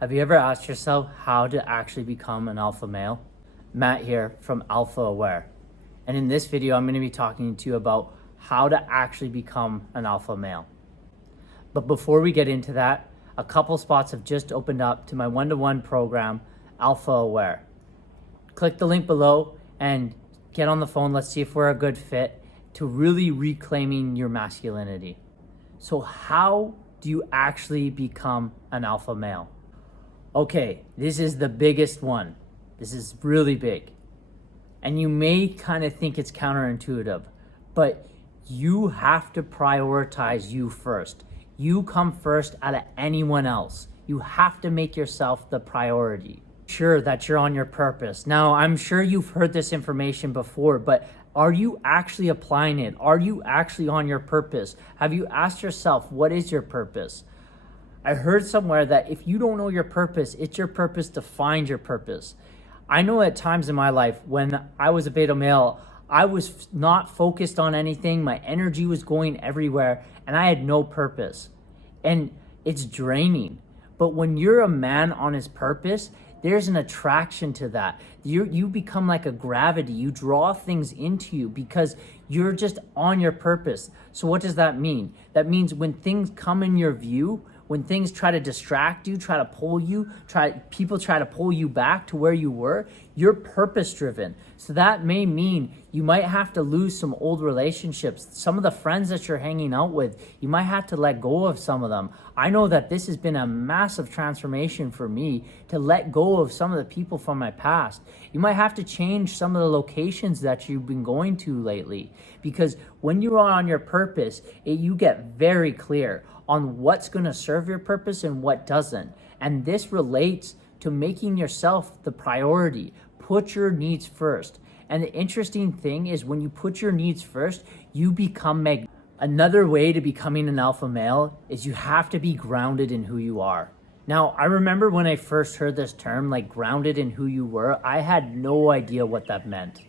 Have you ever asked yourself how to actually become an alpha male? Matt here from Alpha Aware. And in this video, I'm going to be talking to you about how to actually become an alpha male. But before we get into that, a couple spots have just opened up to my one-to-one program, Alpha Aware. Click the link below and get on the phone. Let's see if we're a good fit to really reclaiming your masculinity. So how do you actually become an alpha male? Okay, this is the biggest one. This is really big. And you may kind of think it's counterintuitive, but you have to prioritize you first. You come first out of anyone else. You have to make yourself the priority. Sure that you're on your purpose. Now, I'm sure you've heard this information before, but are you actually applying it? Are you actually on your purpose? Have you asked yourself, what is your purpose? I heard somewhere that if you don't know your purpose, it's your purpose to find your purpose. I know at times in my life when I was a beta male, I was not focused on anything. My energy was going everywhere and I had no purpose. And it's draining. But when you're a man on his purpose, there's an attraction to that. You become like a gravity. You draw things into you because you're just on your purpose. So what does that mean? That means when things come in your view, when things try to distract you, try to pull you, people try to pull you back to where you were, you're purpose driven. So that may mean you might have to lose some old relationships. Some of the friends that you're hanging out with, you might have to let go of some of them. I know that this has been a massive transformation for me to let go of some of the people from my past. You might have to change some of the locations that you've been going to lately, because when you are on your purpose, you get very clear on what's going to serve your purpose and what doesn't. And this relates to making yourself the priority. Put your needs first. And the interesting thing is when you put your needs first, you become Another way to becoming an alpha male is you have to be grounded in who you are. Now, I remember when I first heard this term, like grounded in who you were, I had no idea what that meant.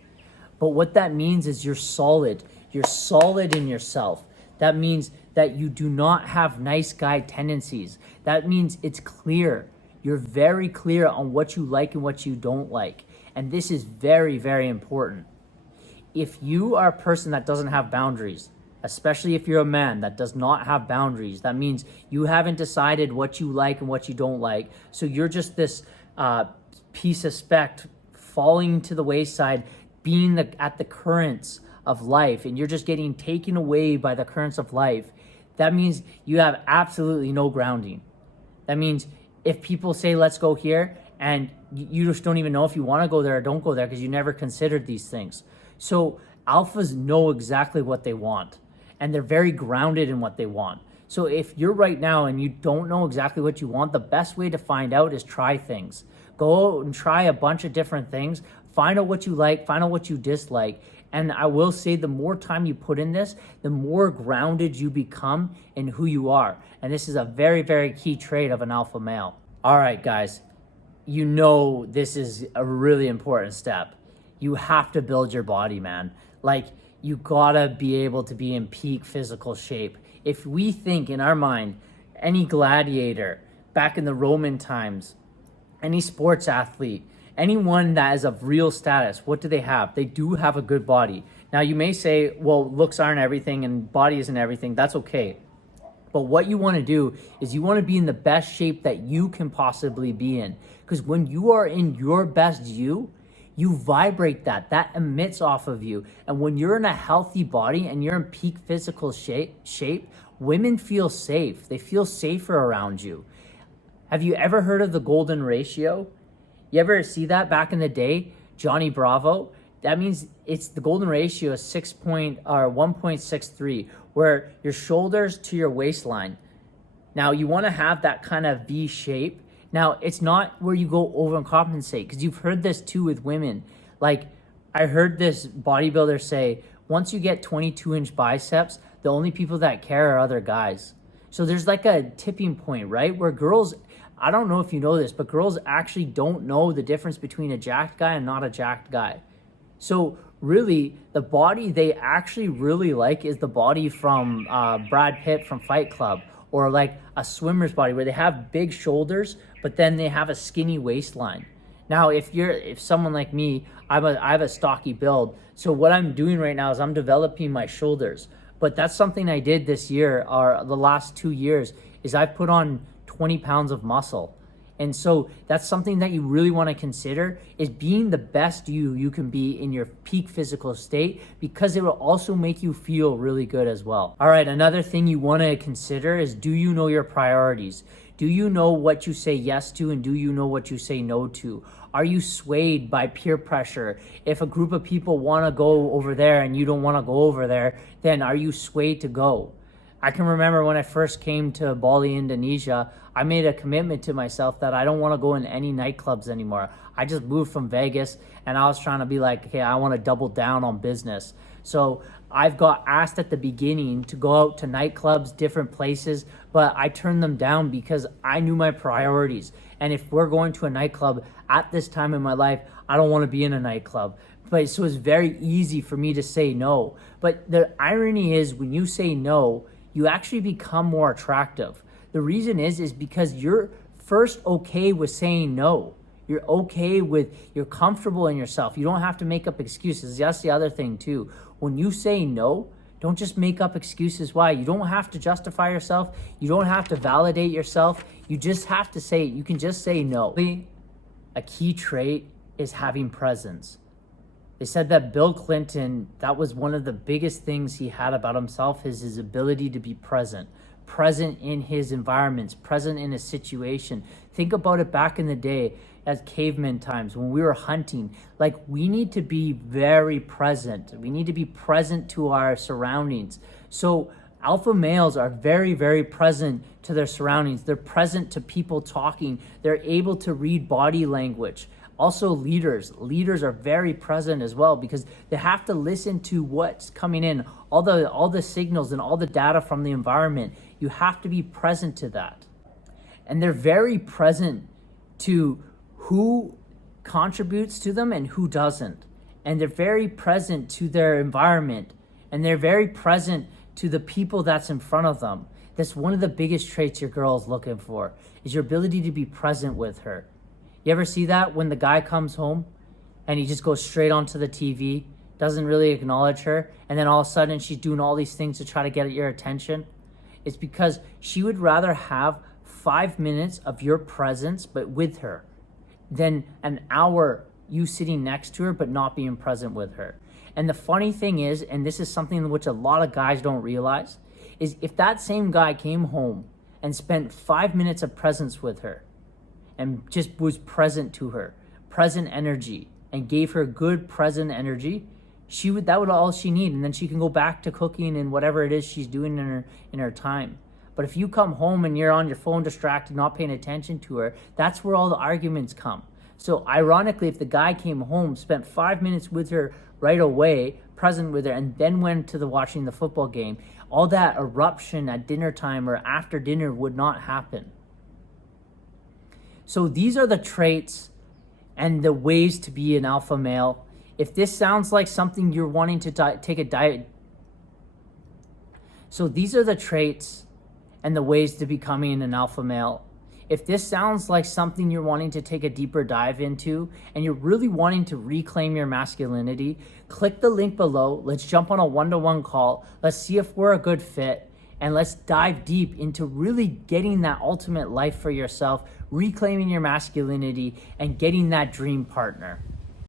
But what that means is you're solid. You're solid in yourself. That means that you do not have nice guy tendencies. That means it's clear. You're very clear on what you like and what you don't like. And this is very, very important. If you are a person that doesn't have boundaries, especially if you're a man that does not have boundaries, that means you haven't decided what you like and what you don't like. So you're just this piece of speck falling to the wayside, being at the currents of life, and you're just getting taken away by the currents of life. That means you have absolutely no grounding. That means if people say, let's go here, and you just don't even know if you want to go there or don't go there because you never considered these things. So alphas know exactly what they want, and they're very grounded in what they want. So if you're right now and you don't know exactly what you want, the best way to find out is try things. Go out and try a bunch of different things. Find out what you like, find out what you dislike. And I will say the more time you put in this, the more grounded you become in who you are. And this is a very, very key trait of an alpha male. All right, guys, you know this is a really important step. You have to build your body, man. Like, you gotta be able to be in peak physical shape. If we think in our mind, any gladiator back in the Roman times, any sports athlete, anyone that is of real status, what do they have? They do have a good body. Now, you may say, well, looks aren't everything and body isn't everything. That's okay. But what you want to do is you want to be in the best shape that you can possibly be in. Because when you are in your best you vibrate that emits off of you. And when you're in a healthy body and you're in peak physical shape, women feel safe. They feel safer around you. Have you ever heard of the golden ratio? You ever see that back in the day? Johnny Bravo? That means it's the golden ratio is 1.63, where your shoulders to your waistline. Now you want to have that kind of V shape. Now it's not where you go overcompensate, because you've heard this too with women. Like, I heard this bodybuilder say, once you get 22-inch biceps, the only people that care are other guys. So there's like a tipping point, right? Where girls, I don't know if you know this, but girls actually don't know the difference between a jacked guy and not a jacked guy. So really, the body they actually really like is the body from Brad Pitt from Fight Club, or like a swimmer's body where they have big shoulders, but then they have a skinny waistline. Now, if someone like me, I have a stocky build. So what I'm doing right now is I'm developing my shoulders. But that's something I did this year, or the last 2 years, is I've put on 20 pounds of muscle. And so that's something that you really want to consider, is being the best you can be in your peak physical state, because it will also make you feel really good as well. All right, another thing you want to consider is, do you know your priorities? Do you know what you say yes to, and do you know what you say no to? Are you swayed by peer pressure? If a group of people want to go over there and you don't want to go over there, then are you swayed to go? I can remember when I first came to Bali, Indonesia, I made a commitment to myself that I don't want to go in any nightclubs anymore. I just moved from Vegas and I was trying to be like, okay, I want to double down on business. So I've got asked at the beginning to go out to nightclubs, different places, but I turned them down because I knew my priorities. And if we're going to a nightclub at this time in my life, I don't want to be in a nightclub. But so it's very easy for me to say no. But the irony is, when you say no, you actually become more attractive. The reason is because you're first okay with saying no. You're okay with, you're comfortable in yourself. You don't have to make up excuses. That's the other thing too. When you say no, don't just make up excuses why. You don't have to justify yourself. You don't have to validate yourself. You just have to say, you can just say no. A key trait is having presence. They said that Bill Clinton, that was one of the biggest things he had about himself, is his ability to be present in his environments, present in a situation. Think about it back in the day as caveman times when we were hunting. Like, we need to be very present. We need to be present to our surroundings. So alpha males are very, very present to their surroundings. They're present to people talking. They're able to read body language. Also, leaders are very present as well, because they have to listen to what's coming in, all the signals and all the data from the environment. You have to be present to that. And they're very present to who contributes to them and who doesn't. And they're very present to their environment, and they're very present to the people that's in front of them. That's one of the biggest traits your girl is looking for, is your ability to be present with her. You ever see that when the guy comes home and he just goes straight onto the TV, doesn't really acknowledge her, and then all of a sudden she's doing all these things to try to get your attention? It's because she would rather have 5 minutes of your presence but with her than an hour you sitting next to her but not being present with her. And the funny thing is, and this is something which a lot of guys don't realize, is if that same guy came home and spent 5 minutes of presence with her and just was present to her, present energy, and gave her good present energy, that would all she need, and then she can go back to cooking and whatever it is she's doing in her time. But if you come home and you're on your phone distracted, not paying attention to her, that's where all the arguments come. So ironically, if the guy came home, spent 5 minutes with her right away, present with her, and then went to watching the football game, all that eruption at dinner time or after dinner would not happen. So these are the traits and the ways to be an alpha male. If this sounds like something you're wanting to take a diet, so these are the traits and the ways to becoming an alpha male. If this sounds like something you're wanting to take a deeper dive into, and you're really wanting to reclaim your masculinity, click the link below. Let's jump on a one-to-one call. Let's see if we're a good fit, and let's dive deep into really getting that ultimate life for yourself, reclaiming your masculinity, and getting that dream partner.